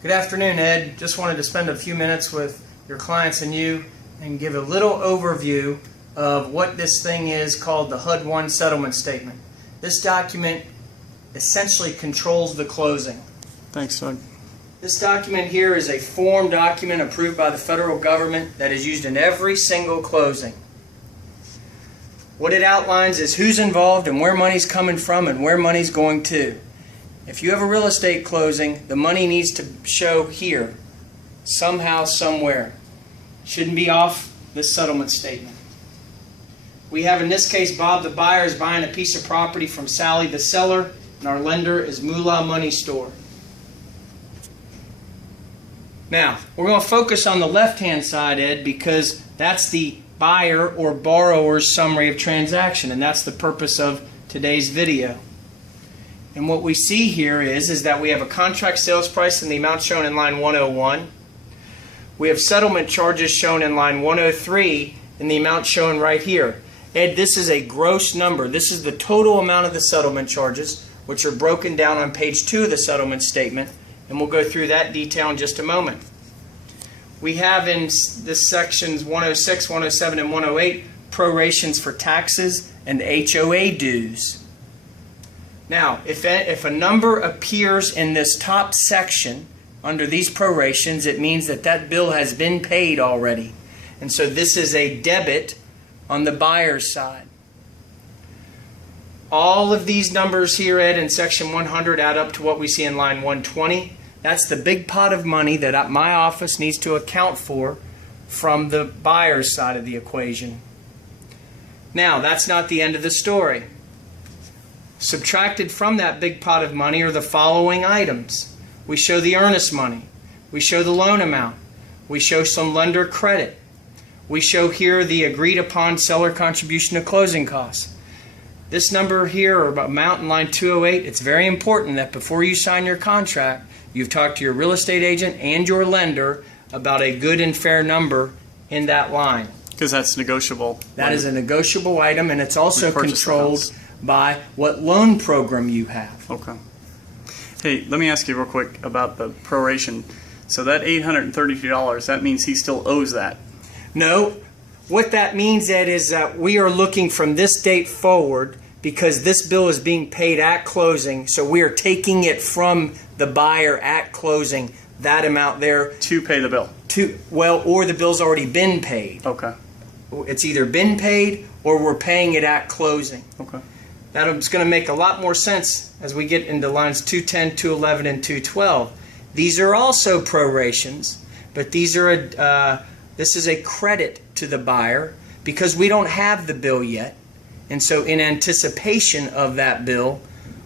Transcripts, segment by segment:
Good afternoon, Ed. Just wanted to spend a few minutes with your clients and you and give a little overview of what this thing is called the HUD 1 settlement statement. This document essentially controls the closing. Thanks, Doug. This document here is a form document approved by the federal government that is used in every single closing. What it outlines is who's involved and where money's coming from and where money's going to. If you have a real estate closing, the money needs to show here, somehow, somewhere. Shouldn't be off this settlement statement. We have, in this case, Bob the buyer is buying a piece of property from Sally the seller, and our lender is Moolah Money Store. Now, we're going to focus on the left-hand side, Ed, because that's the buyer or borrower's summary of transaction, and that's the purpose of today's video. And what we see here is that we have a contract sales price in the amount shown in line 101. We have settlement charges shown in line 103 in the amount shown right here. Ed, this is a gross number. This is the total amount of the settlement charges, which are broken down on page 2 of the settlement statement, and we'll go through that detail in just a moment. We have in this sections 106, 107, and 108 prorations for taxes and HOA dues. Now, if a number appears in this top section under these prorations, it means that that bill has been paid already. And so this is a debit on the buyer's side. All of these numbers here, Ed, in section 100 add up to what we see in line 120. That's the big pot of money that my office needs to account for from the buyer's side of the equation. Now, that's not the end of the story. Subtracted from that big pot of money are the following items. We show the earnest money. We show the loan amount. We show some lender credit. We show here the agreed upon seller contribution to closing costs. This number here, or amount in line 208, it's very important that before you sign your contract, you've talked to your real estate agent and your lender about a good and fair number in that line. Because that's negotiable. That is a negotiable item, and it's also controlled by what loan program you have. Okay. Hey, let me ask you real quick about the proration. So that $832, that means he still owes that? No. What that means, Ed, is that we are looking from this date forward because this bill is being paid at closing, so we are taking it from the buyer at closing, that amount there. To pay the bill? Or the bill's already been paid. Okay. It's either been paid or we're paying it at closing. Okay. That's going to make a lot more sense as we get into lines 210, 211, and 212. These are also prorations, but these are this is a credit to the buyer because we don't have the bill yet. And so in anticipation of that bill,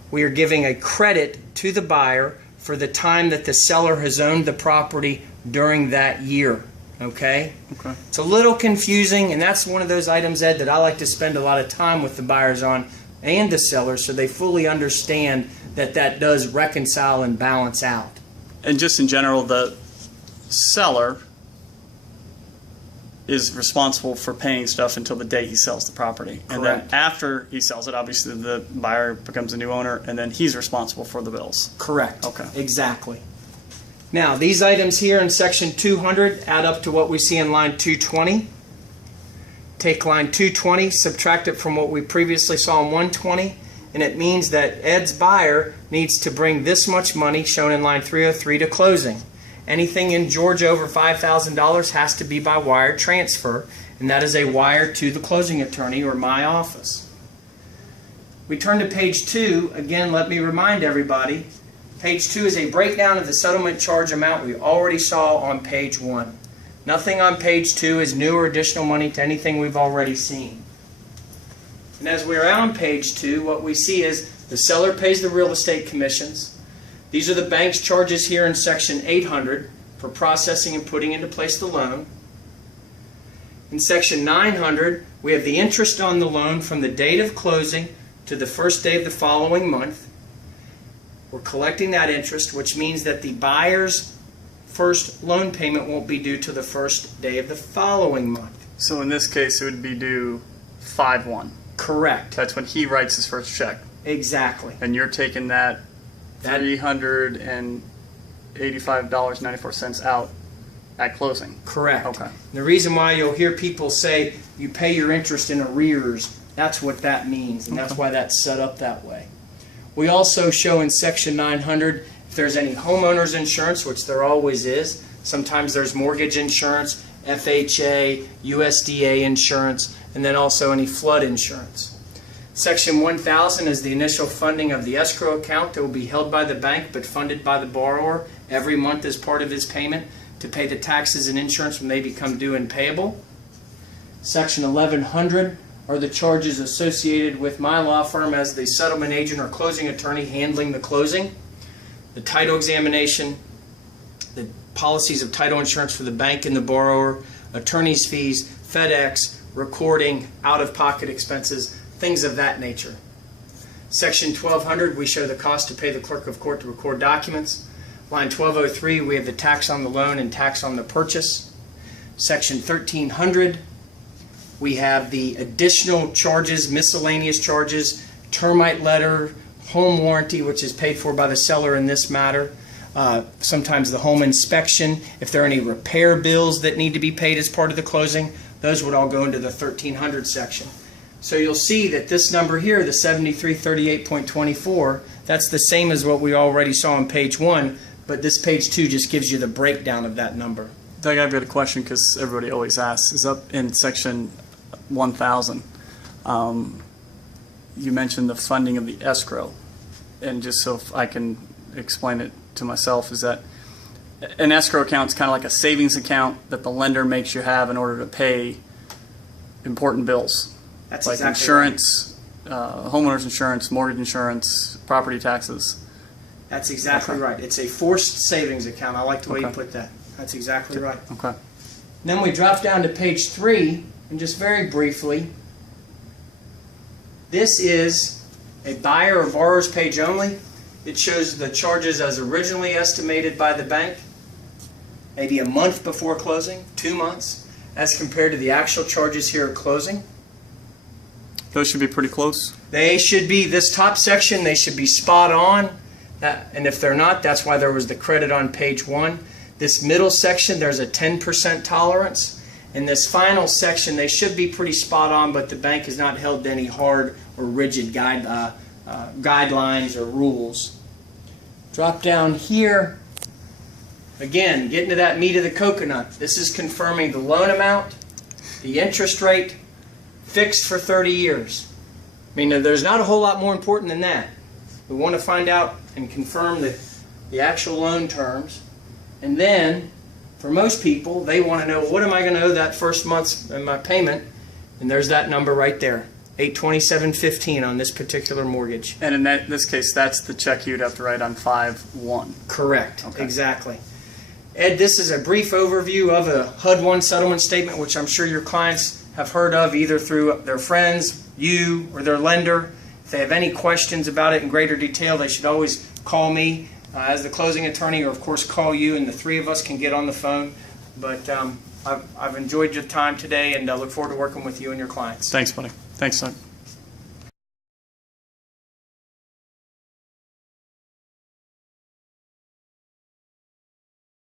we are giving a credit to the buyer for the time that the seller has owned the property during that year. Okay? Okay. It's a little confusing, and that's one of those items, Ed, that I like to spend a lot of time with the buyers on and the sellers so they fully understand that that does reconcile and balance out. And just in general, the seller is responsible for paying stuff until the day he sells the property. Correct. And then after he sells it, obviously the buyer becomes a new owner, and then he's responsible for the bills. Correct. Okay. Exactly. Now, these items here in section 200 add up to what we see in line 220. Take line 220, subtract it from what we previously saw in 120, and it means that Ed's buyer needs to bring this much money, shown in line 303, to closing. Anything in Georgia over $5,000 has to be by wire transfer, and that is a wire to the closing attorney or my office. We turn to page 2. Again, let me remind everybody, page 2 is a breakdown of the settlement charge amount we already saw on page 1. Nothing on page 2 is new or additional money to anything we've already seen. And as we're on page 2, what we see is the seller pays the real estate commissions. These are the bank's charges here in section 800 for processing and putting into place the loan. In section 900, we have the interest on the loan from the date of closing to the first day of the following month. We're collecting that interest, which means that the buyer's first loan payment won't be due to the first day of the following month. So in this case, it would be due 5/1. Correct. That's when he writes his first check. Exactly. And you're taking that 300 and $85.94 out at closing. Correct. Okay. The reason why you'll hear people say you pay your interest in arrears, that's what that means, and that's why that's set up that way. We also show in section 900 if there's any homeowners insurance, which there always is. Sometimes there's mortgage insurance, FHA, USDA insurance, and then also any flood insurance. Section 1000 is the initial funding of the escrow account that will be held by the bank but funded by the borrower every month as part of his payment to pay the taxes and insurance when they become due and payable. Section 1100 are the charges associated with my law firm as the settlement agent or closing attorney handling the closing, the title examination, the policies of title insurance for the bank and the borrower, attorney's fees, FedEx, recording, out-of-pocket expenses, things of that nature. Section 1200, we show the cost to pay the clerk of court to record documents. Line 1203, we have the tax on the loan and tax on the purchase. Section 1300, we have the additional charges, miscellaneous charges, termite letter, home warranty, which is paid for by the seller in this matter. Sometimes the home inspection, if there are any repair bills that need to be paid as part of the closing, those would all go into the 1300 section. So you'll see that this number here, the 7338.24, that's the same as what we already saw on page 1, but this page 2 just gives you the breakdown of that number. Doug, I've got a question because everybody always asks. Is up in section 1000. You mentioned the funding of the escrow, and just so I can explain it to myself, is that an escrow account is kind of like a savings account that the lender makes you have in order to pay important bills. That's like exactly insurance, homeowners insurance, mortgage insurance, property taxes. That's exactly right. It's a forced savings account. I like the way you put that. That's exactly right. Okay. Then we drop down to page 3, and just very briefly, this is a buyer or borrower's page only. It shows the charges as originally estimated by the bank, maybe a month before closing, 2 months, as compared to the actual charges here at closing. Those should be pretty close. They should be, this top section, they should be spot on. And if they're not, that's why there was the credit on page 1. This middle section, there's a 10% tolerance. In this final section, they should be pretty spot on, but the bank has not held to any hard or rigid guidelines or rules. Drop down here. Again, getting to that meat of the coconut. This is confirming the loan amount, the interest rate, fixed for 30 years. I mean, there's not a whole lot more important than that. We want to find out and confirm the actual loan terms. And then, for most people, they want to know, what am I going to owe that first month's in my payment? And there's that number right there, $827.15 on this particular mortgage. And in this case, that's the check you'd have to write on 5/1. Correct. Okay. Exactly. Ed, this is a brief overview of a HUD 1 settlement statement, which I'm sure your clients have heard of either through their friends, you, or their lender. If they have any questions about it in greater detail, they should always call me as the closing attorney, or of course call you, and the three of us can get on the phone. But I've enjoyed your time today, and I look forward to working with you and your clients. Thanks, buddy. Thanks, Doug.